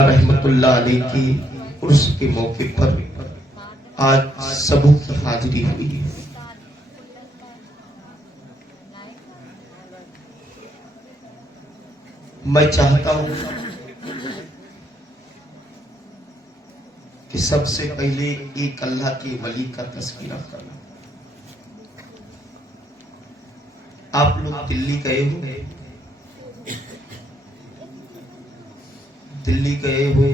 رحمت اللہ علیہ کی عرس کے موقع پر آج سبوں کی حاضری ہوئی ہے۔ میں چاہتا ہوں کہ سب سے پہلے ایک اللہ کے ولی کا تذکرہ کرنا۔ آپ لوگ دلی گئے ہوئے، دلی گئے ہوئے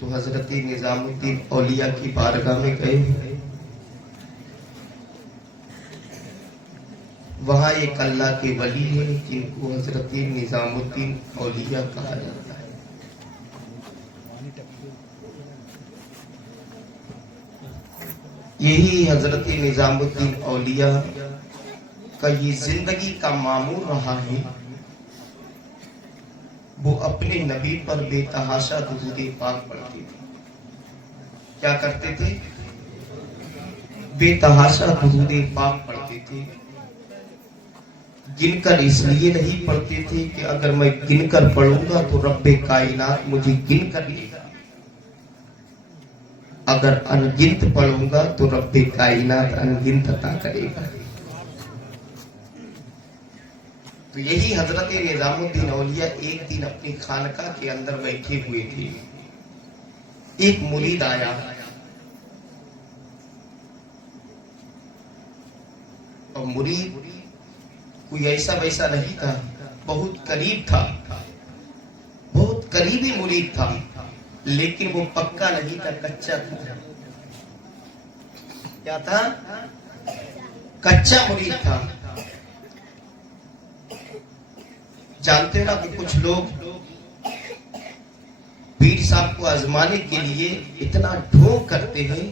تو حضرت نظام الدین اولیاء کی بارگاہ میں گئے ہوئے، وہاں ایک اللہ کے ولی ہے جن کو حضرت نظام الدین اولیاء کہا جاتا ہے۔ یہی حضرت نظام الدین اولیاء کا یہ زندگی کا معمول رہا ہے، وہ اپنے نبی پر بے تحاشا درود پاک پڑھتے تھے۔ کیا کرتے تھے؟ بے تحاشا درود پاک پڑھتے تھے۔ گن کر اس لیے نہیں پڑھتے تھے کہ اگر میں گن کر پڑھوں گا تو رب کائنات مجھے گن کر لے گا، اگر انگنت پڑھوں گا تو رب کائنات انگنت عطا کرے گا۔ تو یہی حضرت نظام الدین اولیاء ایک دن اپنی خانقاہ کے اندر بیٹھے ہوئے تھے، ایک مرید آیا اور مرید کوئی ایسا ویسا نہیں تھا، بہت قریب تھا، بہت قریبی مرید تھا، لیکن وہ پکا نہیں تھا، کچا تھا۔ کیا تھا؟ کچا مرید تھا۔ جانتے نا کہ کچھ لوگ پیر صاحب کو آزمانے کے لیے اتنا ڈھونگ کرتے ہیں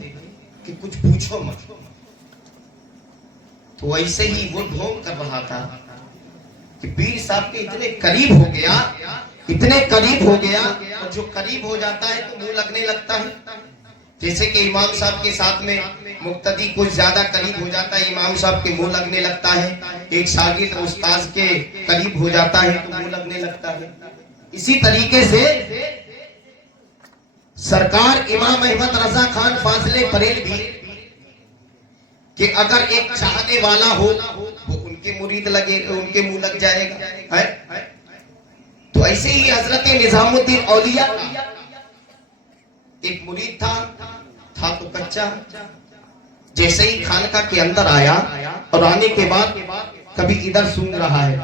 کہ کچھ پوچھو مت۔ تو ایسے ہی وہ ڈھونگ کر رہا تھا کہ پیر صاحب کے اتنے قریب ہو گیا، اتنے قریب ہو گیا، اور جو قریب ہو جاتا ہے تو منہ لگنے لگتا ہے۔ جیسے کہ امام صاحب کے ساتھ میں مقتدی کچھ زیادہ قریب ہو جاتا ہے، امام صاحب کے منہ لگنے لگتا ہے، ایک شاگرد استاذ کے قریب ہو جاتا ہے تو منہ لگنے لگتا ہے۔ اسی طریقے سے سرکار امام احمد رضا خان فاضل بریلوی کہ اگر ایک چاہنے والا ہو وہ ان کے مرید لگے، ان کے منہ لگ جائے گا۔ تو ایسے ہی حضرت نظام الدین اولیاء ایک مرید تھا تو کچا، جیسے ہی خانقاہ کے اندر آیا اور آنے کے بعد کبھی ادھر سونگ رہا ہے،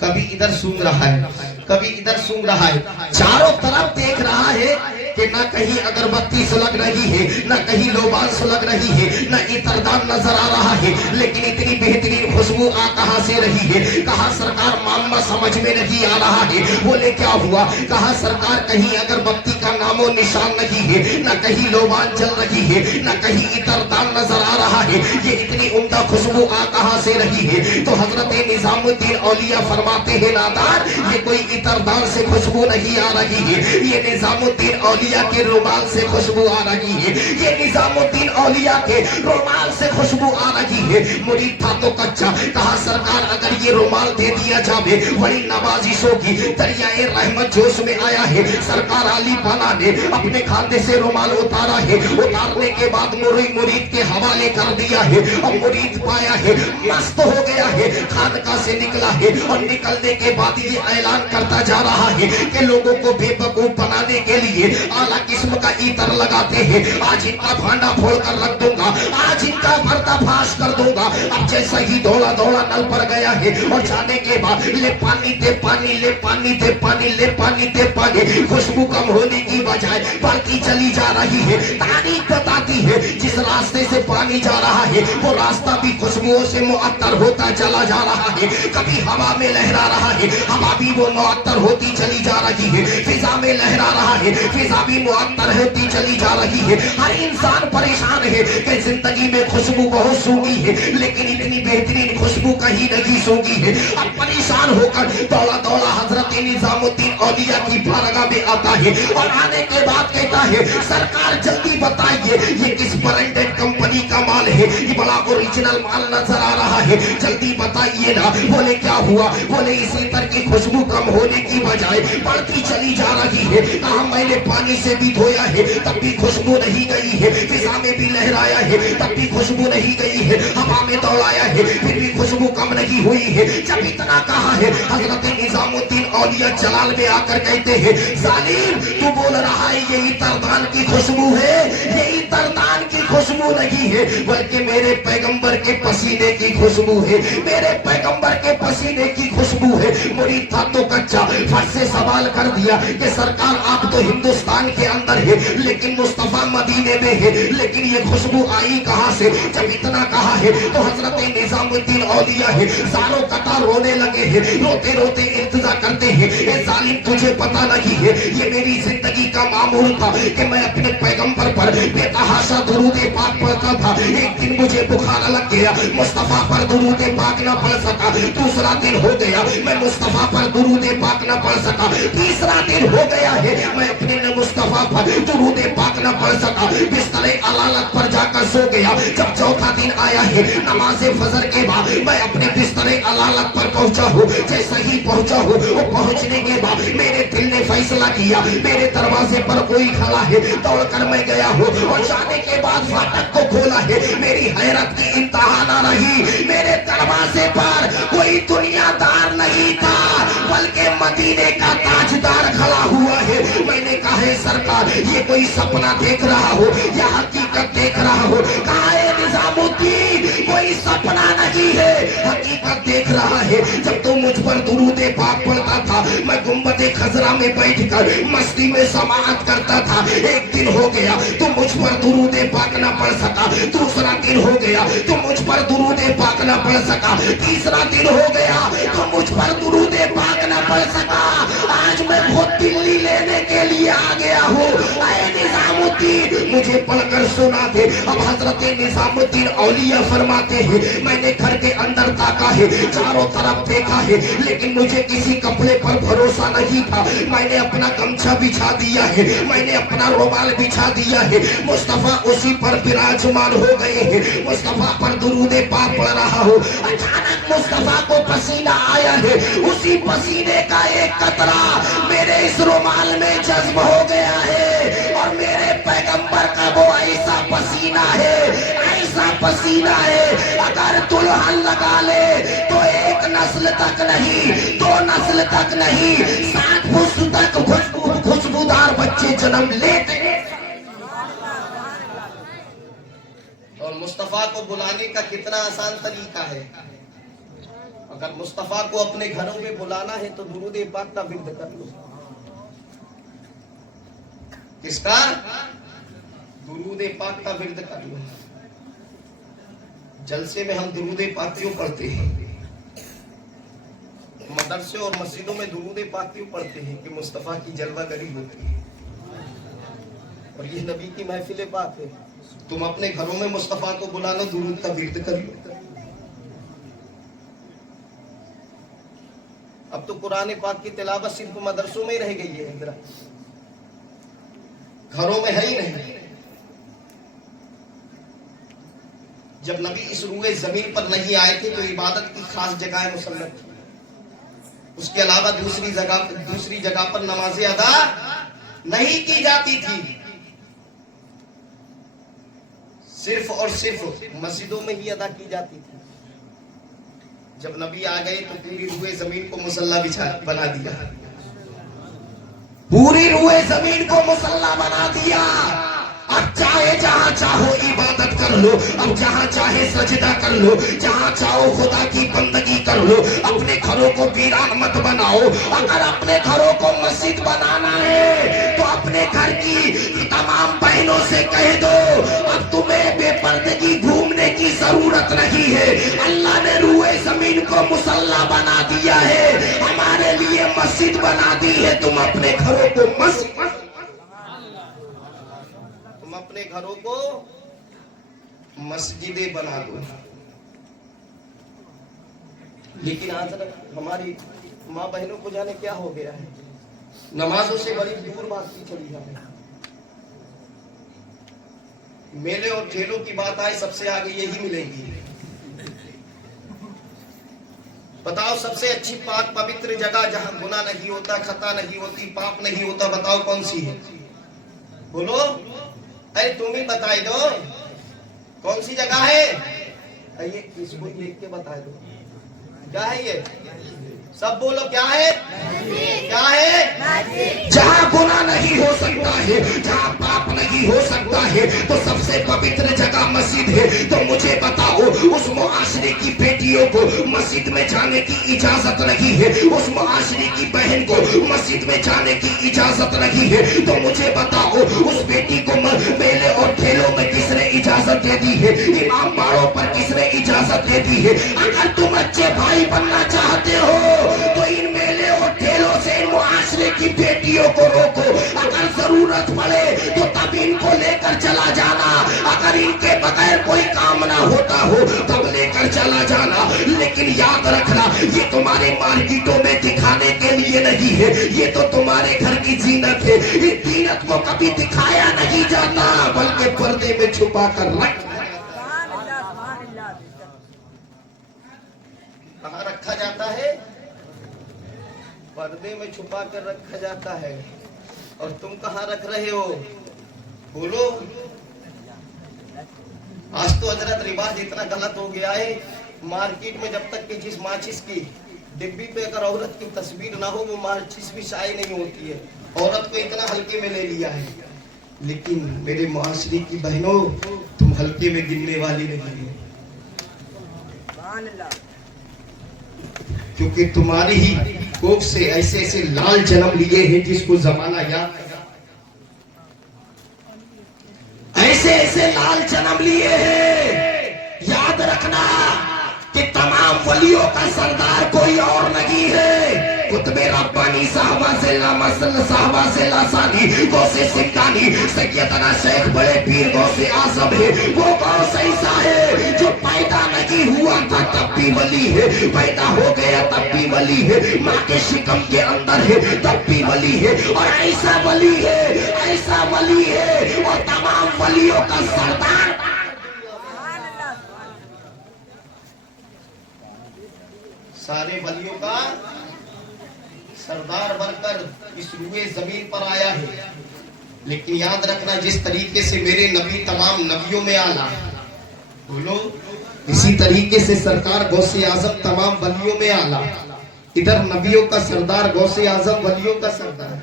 کبھی ادھر سونگ رہا ہے، کبھی ادھر سونگ رہا ہے، چاروں طرف دیکھ رہا ہے کہ نہ کہیں اگربتی سلگ رہی ہے، نہ کہیں لوبان سلگ رہی ہے، نہ عطردان نظر آ رہا ہے، لیکن اتنی بہترین خوشبو آ کہاں سے رہی ہے؟ کہا سرکار معاملہ سمجھ میں نہیں آ رہا ہے۔ بولے کیا ہوا؟ کہا سرکار کہیں اگربتی کا نام و نشان نہیں ہے، نہ کہیں لوبان چل رہی ہے، نہ کہیں عطردان نظر آ رہا ہے، یہ اتنی عمدہ خوشبو آ کہاں سے رہی ہے؟ تو حضرت نظام الدین اولیاء فرماتے ہیں نادار یہ کوئی عطردان سے خوشبو نہیں آ رہی ہے، یہ نظام الدین اولیاء کے رومال سے خوشبو آ رہی ہے، یہ نظام الدین اولیاء کے رومال سے خوشبو آ رہی ہے۔ مرید تھا تو کچا، کہا سرکار اگر یہ رومال دے دیا جاوے بڑی نوازشوں کی دریائے رحمت جوش میں آیا ہے۔ سرکار علی پانا نے اپنے کھاتے سے رومال اتارا ہے، اتارنے کے بعد مرید کے حوالے کر دیا ہے، اور مرید پایا ہے مست ہو گیا ہے، خانقاہ سے نکلا ہے، اور نکلنے کے بعد یہ اعلان کرتا جا رہا ہے کہ لوگوں کو بے وقوف بنانے کے لیے اعلیٰ قسم کا عطر لگاتے ہیں، آج ان کا بھانڈا پھوڑ کر رکھ دوں گا، آج ان کا پردہ پھاش کر دوں گا۔ اب جیسا ہی دوڑا دوڑا نل پر گیا ہے، اور جانے کے بعد لے پانی دے پانی، لے پانی دے پانی، لے پانی دے پانی، خوشبو کم ہونے کی بجائے بڑھتی چلی جا رہی ہے۔ تاریخ بتاتی ہے جس راستے سے پانی جا رہا ہے وہ راستہ بھی خوشبوؤں سے معطر ہوتا چلا جا رہا ہے، کبھی ہوا میں لہرا رہا ہے، ہوا بھی وہ معطر ہوتی چلی جا رہی ہے، فضا میں لہرا رہا ہے، فضا بھی معطر ہوتی چلی جا رہی ہے۔ ہر انسان پریشان ہے کہ زندگی میں خوشبو بہت سونگی ہے لیکن اتنی بہترین خوشبو کہیں نہیں سونگی ہے۔ اب پریشان ہو کر دوڑا دوڑا حضرت نظام الدین اولیاء کی بارگاہ میں آتا ہے، اور آنے کے بعد کہتا ہے سرکار جلدی بتائیے یہ کس برانڈڈ کمپنی जिंदगी का माल है, ये बड़ा ओरिजिनल माल नजर आ रहा है, जल्दी बताइए ना। बोले क्या हुआ? बोले इसी तरह की खुशबू कम होने की बजाय बढ़ती चली जा रही है। कहा मैंने पानी से भी धोया है तब भी खुशबू नहीं गई है, फिजा में भी लहराया है तब भी खुशबू नहीं गई है, हवा में दौड़ाया है फिर भी खुशबू कम नहीं हुई है। जब इतना कहा है, हजरत निजामुद्दीन औलिया जलाल में आकर कहते हैं, जालिम तू बोल रहा है यही तरदान की खुशबू है, यही तरदान की खुशबू नहीं है, बल्कि मेरे पैगंबर के पसीने की खुशबू है, मेरे पैगंबर के पसीने की खुशबू है। मुरीद था तो कच्चा, फट से सवाल कर दिया कि सरकार आप तो हिंदुस्तान के अंदर है लेकिन मुस्तफा मदीने में है, लेकिन ये खुशबू आई कहां से? जब इतना कहा है तो हजरत निजामुद्दीन औलिया है सारों कतार रोने लगे हैं, रोते रोते इल्तिजा करते हैं, ए जालिम तुझे पता नहीं है ये मेरी जिंदगी का मामूल था कि मैं अपने पैगंबर पर बेतहाशा दुरूद पाक पढ़ता था। एक दिन मुझे बुखार लग गया, मुस्तफा पर दुरूद पाक ना पढ़ सका, दूसरा दिन हो गया मैं मुस्तफा पर दुरूद पाक ना पढ़ सका, तीसरा दिन हो गया है मैं अपने मुस्तफा पर दुरूद पाक ना पढ़ सका, बिस्तरे अलालत पर जाकर सो गया। जब चौथा दिन आया है नमाज फजर के बाद मैं अपने बिस्तरे अलालत पर पहुंचा हूँ, जैसे ही पहुंचा हूँ वो पहुंचने के बाद मेरे दिल ने फैसला किया, मेरे दरवाजे पर कोई खड़ा है, दौड़कर मैं गया हूँ और जाने के बाद फाटक को खोला है। मेरी हैरत की इंतहा न रही, मेरे दरवाजे पर कोई दुनियादार नहीं था बल्कि मदीने का ताजदार खड़ा हुआ है। मैंने कहा है सरकार ये कोई सपना देख रहा हो या हकीकत देख रहा हो? कहा है निजामुद्दीन कोई सपना नहीं है, हकीकत देख रहा है। जब तो मुझ पर दुरूद पाक पढ़ता था मैं गुंबद खजरा में बैठकर मस्ती में समाअत करता था, एक दिन हो गया तो मुझ पर दुरूद पाक न पढ़ सका, दूसरा दिन हो गया तो मुझ पर दुरूद पाक न पढ़ सका, तीसरा दिन हो गया तो मुझ पर दुरूद पाक न पढ़ सका। आज मैं बहुत दिल्ली लेने के लिए आ गया हूँ, निजामुद्दीन मुझे पढ़कर सुना दे। अब हजरत निजामुद्दीन औलिया फरमाते हैं मैंने घर के अंदर ताका है, चारों तरफ देखा है, लेकिन मुझे किसी कपड़े पर भरोसा नहीं था। मैंने अपना गमछा बिछा दिया है, मैंने अपना रुमाल बिछा दिया है, मुस्तफा उसी पर विराजमान हो गए हैं, मुस्तफा पर दुरूद पाक पढ़ रहा हूँ। अचानक मुस्तफा को पसीना आया है, उसी पसीने का एक कतरा मेरे इस रुमाल में जज्ब हो गया है और मेरे पैगंबर का वो ऐसा पसीना है, ऐसा पसीना है अगर दुल्हन लगा ले तो एक नस्ल तक नहीं, दो नस्ल तक नहीं, 7 पुश्त तक खुशबूदार बच्चे जन्म लेते। और मुस्तफा को बुलाने का कितना आसान तरीका है। अगर मुस्तफा को अपने घरों में बुलाना है तो दुरूद पाक का विर्द कर लो। किसका? दुरूद पाक का विर्द कर लो। जलसे में हम दुरूद पाक क्यों पढ़ते हैं? मदरसे और मस्जिदों में दुरूद पाक क्यों पढ़ते हैं? कि मुस्तफा की जलवागरी होती है और ये नबी की महफिल पाक है। तुम अपने घरों में मुस्तफा को बुला लो, दुरूद का विर्द कर लो। अब तो कुरान पाक की तिलावत सिर्फ मदरसों में रह गई है, इंदिरा घरों में है ही नहीं। जब नबी इस रूए जमीन पर नहीं आए थे तो इबादत की खास जगह मुसल्लत थी, उसके अलावा दूसरी जगह पर नमाजें अदा नहीं की जाती थी, सिर्फ और सिर्फ मस्जिदों में ही अदा की जाती थी। जब नबी आ गए तो पूरी रूए जमीन को मुसल्ला बना दिया, पूरी रूए जमीन को मुसल्ला बना दिया। अब चाहे जहां चाहो इबादत कर लो, अब जहां चाहे सजदा कर लो, जहां चाहो खुदा की बंदगी कर लो। अपने घरों को वीरान मत बनाओ। अगर अपने घरों को मस्जिद बनाना है तो अपने घर की तमाम बहनों से कह दो अब तुम्हें बेपर्दगी घूमने की जरूरत नहीं है। अल्लाह ने रूए जमीन को मुसल्ला बना दिया है, हमारे लिए मस्जिद बना दी है। तुम अपने घरों को अपने घरों को मस्जिदें बना दो। लेकिन आज हमारी माँ बहनों को जाने क्या हो गया है, नमाजों से बड़ी दूर बात की चली जा रही है। मेले और ठेलों की बात आए सबसे आगे यही मिलेंगी। बताओ सबसे अच्छी पाक पवित्र जगह जहां गुनाह नहीं होता, खता नहीं होती, पाप नहीं होता, बताओ कौन सी है? बोलो, अरे तुम ही बताई दो कौन सी जगह है? ये इसको लिख के बता दो क्या है ये? सब बोलो क्या है? क्या है? जहाँ गुनाह नहीं हो सकता है, जहाँ पाप नहीं हो सकता है, तो सबसे पवित्र जगह मस्जिद है। तो मुझे बताओ, उस मुआशरे की बेटियों को मस्जिद में जाने की इजाजत नहीं है, उस मुआशरे की बहन को मस्जिद में जाने की इजाजत नहीं है, तो मुझे बताओ उस बेटी को मेले और ठेलों में किसने इजाजत दे दी है? इमाम बाड़ों पर किसने इजाजत दे दी है? अगर तुम अच्छे भाई बनना चाहते हो तो इन मेले और ठेलों से इन मुआशरे की बेटियों को रोको। अगर जरूरत पड़े तो तब इनको लेकर चला जाना, अगर इनके बगैर कोई काम ना होता हो तब लेकर चला जाना। लेकिन याद रखना, ये तुम्हारे मार्केटों में दिखाने के लिए नहीं है, ये तो तुम्हारे घर की जीनत है। इस जीनत को कभी दिखाया नहीं जाता, बल्कि पर्दे में छुपा कर रख। कहाँ रखा जाता है? पर्दे में छुपा कर रखा जाता है। और तुम कहाँ रख रहे हो? बोलो। आज तो हजरत रिवाज इतना गलत हो गया है, मार्केट में जब तक कि जिस माचिस की डिब्बी पे अगर औरत की तस्वीर ना हो वो माचिस भी शाये नहीं होती है। औरत को इतना हल्के में ले लिया है। लेकिन मेरे मुआशरे की बहनों, तुम हल्के में गिनने वाली नहीं हो, क्योंकि तुम्हारी ही कोख से ऐसे ऐसे लाल जन्म लिए हैं जिसको जमाना याद, ऐसे ऐसे लाल जन्म लिए हैं। याद रखना कि तमाम वलियों का सरदार कोई और नहीं है। कुतबे रब्बानी साहबा से लामसल साहबा से लासानी गौसे सिंगानी सैयदना शेख बड़े पीर गौसे आजम है। वो गौस ऐसा है जो पैदा नहीं हुआ था तब भी वली है, पैदा हो गया तब भी वली है, माँ के शिकम के अंदर है तब भी वली है। और ऐसा वली है, ऐसा वली है और तमाम वलियों का सरदार, सारे वलियों का सरदार बनकर इस रूए जमीन पर आया है। लेकिन याद रखना, जिस तरीके से मेरे नबी तमाम नबियों में आला, बोलो, इसी तरीके से सरकार गौसे आजम तमाम वलियों में आला। इधर नबियों का सरदार गौसे आजम वलियों का सरदार,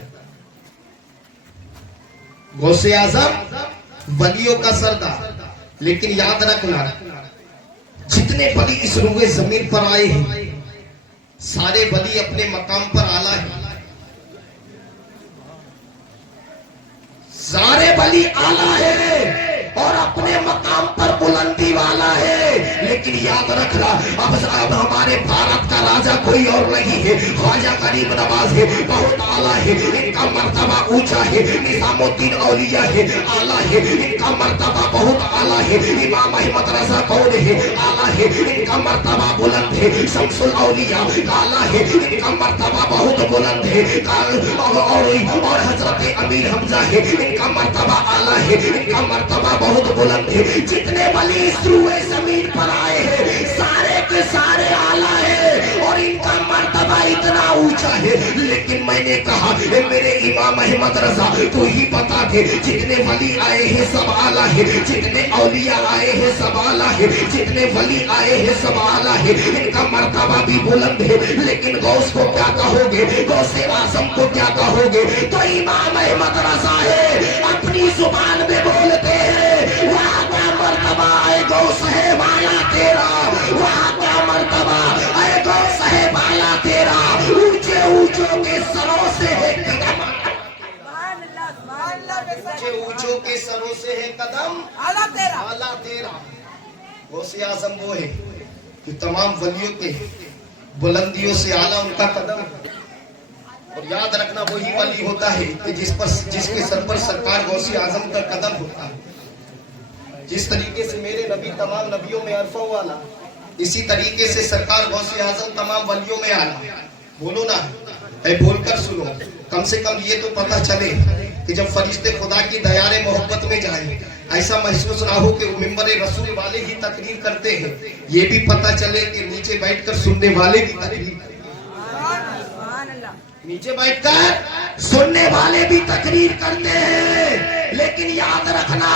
गौसे आजम वलियों का सरदार। लेकिन याद रखना, जितने वली इस रूए जमीन पर आए हैं सारे वली अपने मकाम पर आला है, सारे वली आला है और अपने मकाम पर बुलंदी वाला है। लेकिन याद रखना, अब हमारे भारत का राजा कोई और नहीं है, ख्वाजा गरीब नवाज है, बहुत आला है, इनका मर्तबा ऊंचा है। निजामुद्दीन औलिया है, आला है, इनका मर्तबा बहुत आला है। इमाम अहमद रजा कौन है, आला है, इनका मर्तबा बुलंद है। शम्सुल औलिया आला है, इनका मर्तबा बहुत बुलंद है। और हजरत अमीर हमजा है, इनका मर्तबा आला है, इनका मर्तबा बहुत बुलंद है। जितने वली इस रूए जमीन पर आए हैं सारे के सारे आला है और इनका मर्तबा इतना ऊंचा है। लेकिन मैंने कहा मेरे इमाम अहमद रजा तो ही बता दे, जितने वली आए हैं सब आला है, जितने औलिया आए हैं सब आला है, जितने वली आए हैं सब आला है, इनका मर्तबा भी बुलंद है। लेकिन गौस को क्या कहोगे, गौसे आजम को क्या कहोगे? तो इमाम अहमद रजा है, अपनी जुबान में बोलते हैं, वहाँ क्या मर्तबा है गौस है वाला तेरा, वहाँ क्या मर्तबा है गौस है वाला तेरा। ऊंचे ऊंचों के सरों से है कदम, ऊंचे ऊंचों के सरों से है कदम आला तेरा, आला तेरा। गौसे आजम वो है कि तमाम वलियों के बुलंदियों से आला उनका कदम। और याद रखना, वही वली होता है कि जिसके सर पर सरकार गौसे आजम का कदम होता है। जिस तरीके से मेरे नबी तमाम नबियों में अरफों वाला, इसी तरीके से सरकार गौसे आजम तमाम वलियों में आला। बोलो ना, बोलकर सुनो, कम से कम ये तो पता चले कि जब फरिश्ते खुदा की दयारे मोहब्बत में जाए, ऐसा महसूस ना हो कि मिंबर रसूल वाले ही तकरीर करते हैं, ये भी पता चले कि नीचे बैठकर सुनने वाले भी तकरीर, नीचे बैठकर सुनने वाले भी तकरीर करते हैं। लेकिन याद रखना,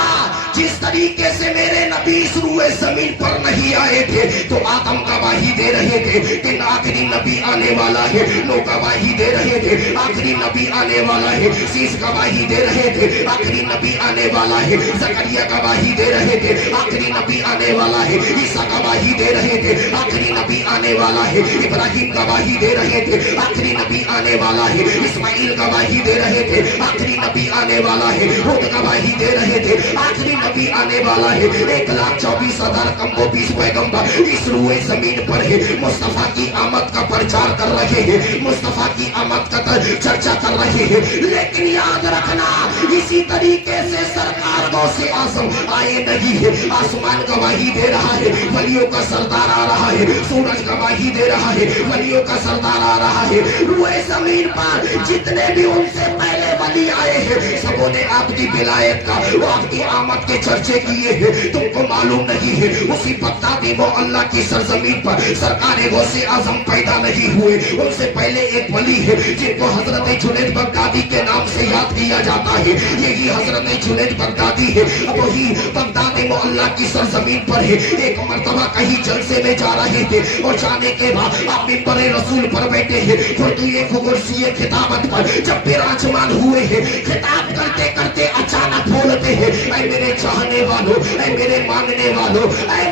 जिस तरीके से मेरे नबी इस रूए जमीन पर नहीं आए थे तो आदम गवाही दे रहे थे कि आखिरी नबी आने वाला है, नो गवाही दे रहे थे आखिरी नबी आने वाला है, शीश गवाही दे रहे थे आखिरी नबी आने वाला है, जकरिया गवाही दे रहे थे आखिरी नबी आने वाला है, ईसा गवाही दे रहे थे आखिरी नबी आने वाला है, इब्राहिम गवाही दे रहे थे आखिरी नबी आने वाला है, इस्माइल गवाही दे रहे थे आखिरी नबी आने वाला है, हुद गवाही दे रहे थे आखिरी नबी आने वाला है। 1,24,000 कम 20 पैगंबर इस रूए जमीन पर है, मुस्तफा की आमद का प्रचार कर रहे हैं, मुस्तफा की आमद का चर्चा कर रहे हैं। लेकिन याद रखना, इसी तरीके से सरकार गौसे आजम आए नहीं है, आसमान गवाही दे रहा है वलियों का सरदार आ रहा है, सूरज गवाही दे रहा है वलियों का सरदार आ रहा है। रूए जमीन पर जितने भी उनसे पहले वली आए हैं, सबों ने आपकी विलायत का, वो आपकी आमद के चर्चे किए हैं। तुमको मालूम नहीं है, उसी बगदादी मोहल्ला की सरजमीन पर सरकार गौसे आजम पैदा नहीं हुए, उनसे पहले एक वली है जिनको हजरत जुनैद बगदादी के नाम से याद किया जाता है। यही हजरत जुनैद बगदादी है, वही बगदादी मोहल्ला की सरजमीन पर है। एक मर्तबा कहीं जलसे में जा रहे थे और जाने के बाद आप मिंबर रसूल पर बैठे हैं, कुर्सी खिताबत पर जब विराजमान हुए हैं, खिताब करते करते अचानक बोलते हैं, ऐ मेरे चाहने वालों, ऐ मेरे मानने वालों, ऐ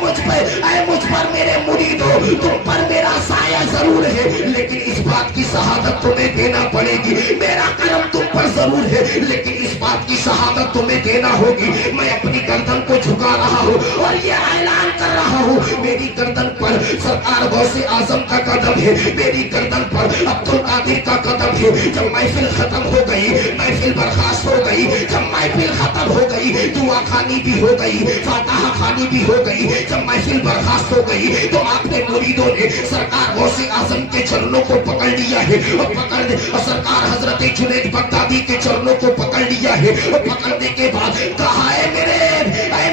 मुझ पर मेरे मुरीदों, तुम पर मेरा साया जरूर है, लेकिन इस बात की शहादत तुम्हें देना पड़ेगी। मेरा करम तुम पर जरूर है, लेकिन इस बात की शहादत तुम्हें देना होगी। मैं अपनी गर्दन को झुका रहा हूँ और ये ऐलान कर रहा हूँ, मेरी गर्दन पर सरकार गौसे आजम का कदम है, मेरी गर्दन पर अब्दुल कादिर का कदम है। जब महफिल खत्म हो गई, महफिल बर्खास्त हो गई, जब महफिल खत्म हो गई, दुआ खानी भी हो गई, फातिहा खानी भी हो गई, जब महफिल बर्खास्त हो गई तो आपने मुरीदों ने सरकार गौसे आजम के चरणों को पकड़ लिया है और सरकार हजरत जुनैद बगदादी के चरणों को पकड़ लिया है और पकड़ने के बाद कहा है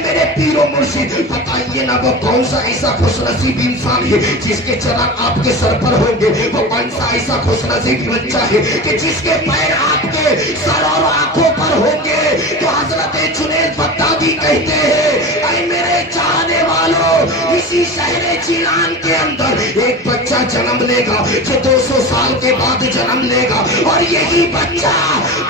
मेरे पीरो मुर्शिद, बताइए ना वो कौन सा ऐसा खुशनसीब इंसान है जिसके चरण आपके सर पर होंगे, वो कौन सा ऐसा खुशनसीब बच्चा है कि जिसके पैर आपके सर और आंखों पर होंगे। तो हजरत जुनैद बगदादी कहते हैं, ऐ मेरे चाहने वालों, इसी शहर जिलान के अंदर एक बच्चा जन्म लेगा जो 200 साल के बाद जन्म लेगा और यही बच्चा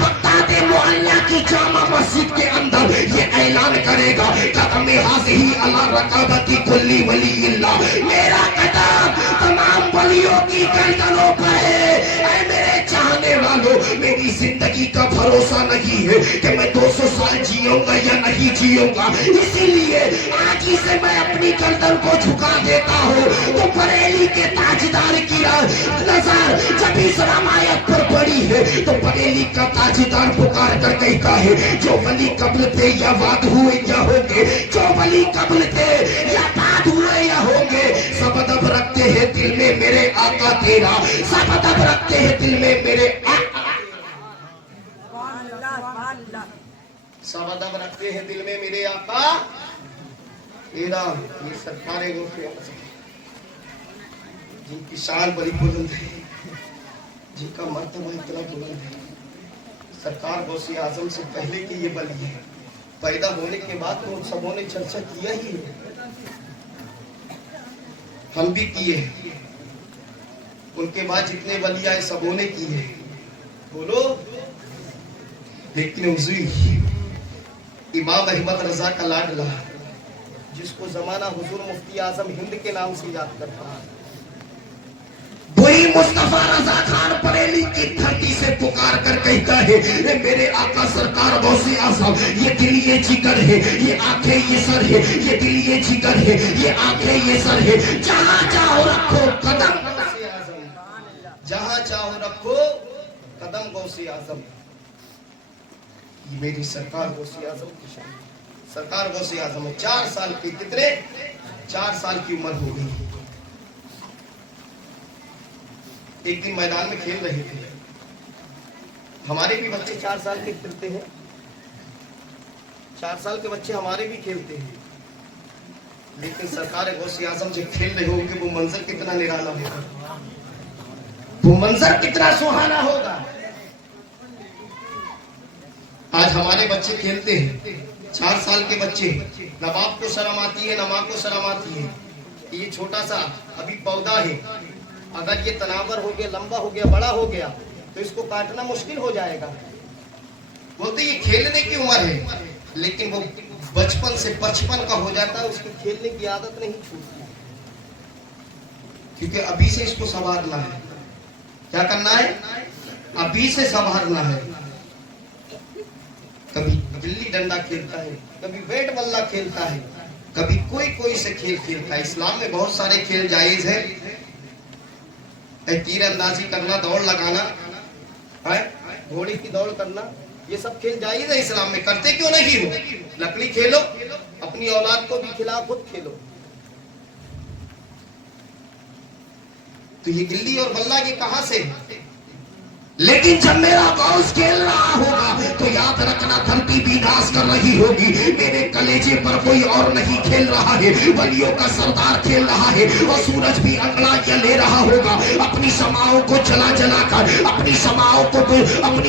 बगदादी मोहल्ला की जामा मस्जिद के अंदर ये ऐलान करेगा, कदम हाज़िही अला रकाबती कुल्ली वलीइल्लाह, मेरा कदम तमाम वलियों की गर्दनों पर है। ऐ मेरे चाहने वालों, मेरी जिंदगी का भरोसा नहीं है कि मैं 200 साल जीऊंगा या नहीं जीऊंगा, इसीलिए आज ही से मैं अपनी गर्दन को झुका देता हूँ। तो बरेली के ताजदार की नजर जब इस रामायत पर पड़ी है तो बरेली का ताजदार पुकार कर कहता है, जो वली कब्ल थे या बाद हुए या होंगे, जो वली कब्ल थे या बाद हुए या होंगे, सब अदब रखते हैं दिल में मेरे आका तेरा, सब अदब रखते हैं दिल में मेरे सब अदब रखते हैं दिल में मेरे आका तेरा। ये सरकार जिनकी शान बड़ी बुलंद है, जिनका मर्तबा इतना बुलंद है, सरकार गौसे आजम से पहले के ये वली है, पैदा होने के बाद तो सबों ने चर्चा किया ही, हम भी किए, उनके बाद जितने वली आए सबों ने किए, बोलो। लेकिन हुजूर इमाम अहमद रजा का लाडला, जिसको जमाना हुजूर मुफ्ती आजम हिंद के नाम से याद करता है, वही मुस्तफा रजा खान बरेली की धरती से पुकार कर कहता है, मेरे आका सरकार गौसे आजम, ये दिल ये जिगर है, ये आंखें ये सर है, ये दिल ये जिगर है, ये आंखें ये सर है, जहां चाहो रखो कदम गौसे आजम, जहां चाहो रखो कदम गौसे आजम। ये मेरी सरकार गौसे आजम की शान, सरकार गौसे आजम 4 साल के, कितने 4 साल की उम्र हो गई। एक दिन मैदान में खेल रहे थे, ہمارے بھی بچے 4 سال کے کھیلتے ہیں، 4 سال کے بچے ہمارے بھی کھیلتے ہیں، لیکن سرکار غوث اعظم جب کھیل رہے ہو کہ وہ منظر کتنا نرالا ہوگا، وہ منظر کتنا سہانا ہوگا۔ آج ہمارے بچے کھیلتے ہیں، 4 سال کے بچے، نہ باپ کو شرم آتی ہے نہ ماں کو شرم آتی ہے، یہ چھوٹا سا ابھی پودا ہے، اگر یہ تناور ہو گیا، لمبا ہو گیا، بڑا ہو گیا تو اس کو کاٹنا مشکل ہو جائے گا۔ بولتے یہ کھیلنے کی عمر ہے، لیکن وہ بچپن سے 55 کا ہو جاتا ہے، اس کی کھیلنے کی عادت نہیں چھوٹتی، کیونکہ ابھی سے اس کو سنبھالنا ہے۔ کیا کرنا ہے؟ ابھی سے سنبھالنا ہے۔ کبھی گلی ڈنڈا کھیلتا ہے، کبھی بیٹ بلہ کھیلتا ہے، کبھی کوئی سے کھیل کھیلتا ہے۔ اسلام میں بہت سارے کھیل جائز ہے، تیر اندازی کرنا، دوڑ لگانا، گھوڑے کی دوڑ کرنا، یہ سب کھیل جائز ہے اسلام میں، کرتے کیوں نہیں ہو؟ لکڑی کھیلو، اپنی اولاد کو بھی کھلا، خود کھیلو۔ تو یہ گلی اور بلہ یہ کہاں سے؟ لیکن جب میرا غوث کھیل رہا ہوگا تو یاد رکھنا دھرتی بھی ناز کر رہی ہوگی، میرے کلیجے پر کوئی اور نہیں کھیل رہا ہے، ولیوں کا سردار کھیل رہا ہے، اور سورج بھی انگڑائیاں لے رہا ہوگا، اپنی سماؤں کو جلا جلا کر، اپنی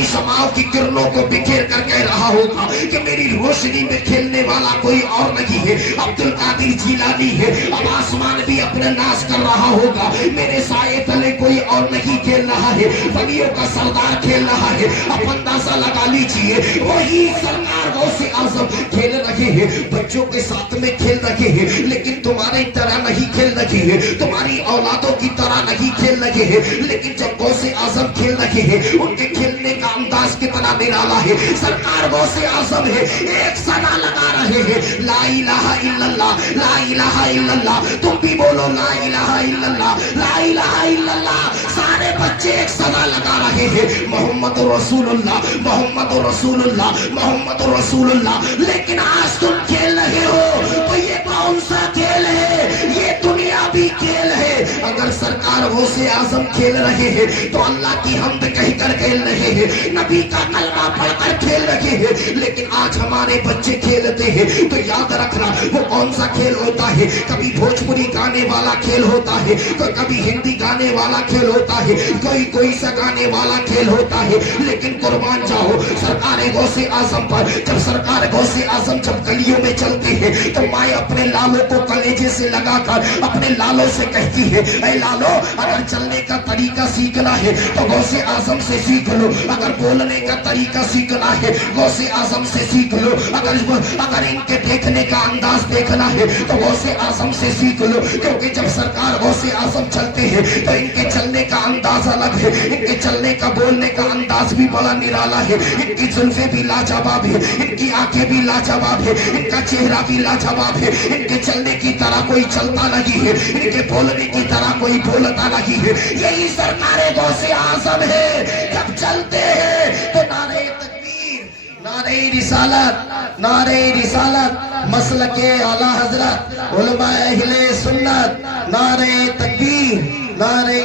سماؤں کی کرنوں کو بکھیر کر کہہ رہا ہوگا کہ میری روشنی میں کھیلنے والا کوئی اور نہیں ہے، عبد القادر جیلانی ہے۔ اب آسمان بھی اپنے ناز کر رہا ہوگا، میرے سائے تلے کوئی اور نہیں کھیل رہا ہے، ولیوں کا سردار کھیل رہا ہے۔ اب اندازہ لگا لیجئے، وہی سرکار غوث اعظم کھیل رہے ہیں، بچوں کے ساتھ میں کھیل رہے ہیں، لیکن تمہاری طرح نہیں کھیل رہے ہیں، تمہاری اولادوں کی طرح نہیں کھیل رہے ہیں، لیکن جب غوث اعظم کھیل رہے ہیں ان کے کھیلنے کا انداز کتنا نرالا ہے۔ سرکار غوث اعظم ہے، ایک صدا لگا رہے ہیں، لا الہ الا اللہ، لا الہ الا اللہ، تم بھی بولو لا الہ الا اللہ، لا الہ الا اللہ۔ سارے بچے ایک صدا لگا رہے ہیں، محمد رسول اللہ، محمد رسول اللہ، محمد رسول اللہ۔ لیکن آج تم کھیل رہے ہو تو یہ کون سا کھیل ہے؟ یہ دنیاوی کھیل ہے۔ اگر سرکار غوث اعظم کھیل رہے ہیں تو اللہ کی حمد کہہ کر کھیل رہے ہیں، نبی کا کلمہ پڑھ کر کھیل رہے ہیں، لیکن آج ہمارے بچے کھیلتے ہیں تو یاد رکھنا وہ کون سا کھیل ہوتا ہے؟ کبھی بھوجپوری گانے والا کھیل ہوتا ہے، کبھی ہندی گانے والا کھیل ہوتا ہے، کوئی سا گانے والا کھیل ہوتا ہے، لیکن قربان جاؤ سرکار غوث اعظم پر۔ جب سرکار غوث اعظم جب گلیوں میں چلتے ہیں تو مائیں اپنے لالوں کو کلیجے سے لگا کر اپنے لالوں سے کہتی ہے، اے لالو اگر چلنے کا طریقہ سیکھنا ہے تو غوث اعظم سے سیکھ لو، اگر بولنے کا طریقہ سیکھنا ہے غوث اعظم سے سیکھ لو، اگر ان کے دیکھنے کا انداز دیکھنا ہے تو غوث اعظم سے سیکھ لو، کیونکہ جب سرکار غوث اعظم چلتے ہیں تو ان کے چلنے کا انداز الگ ہے، ان کے چلنے کا بولنے کا انداز بھی بڑا نرالا ہے، ان کی زلفیں بھی لاجواب ہے، ان کی آنکھیں بھی لاجواب ہے، ان کا چہرہ بھی لاجواب ہے، ان کے چلنے کی طرح کوئی چلتا نہیں ہے، ان کے بولنے کی طرح کوئی بولتا نہیں ہے۔ یہی سرکار غوث اعظم ہے، جب چلتے ہیں تو نعرہ تکبیر، نعرہ رسالت، نعرہ رسالت، مسلک اعلی حضرت، علماء اہل سنت، نعرہ تکبیر، نعرہ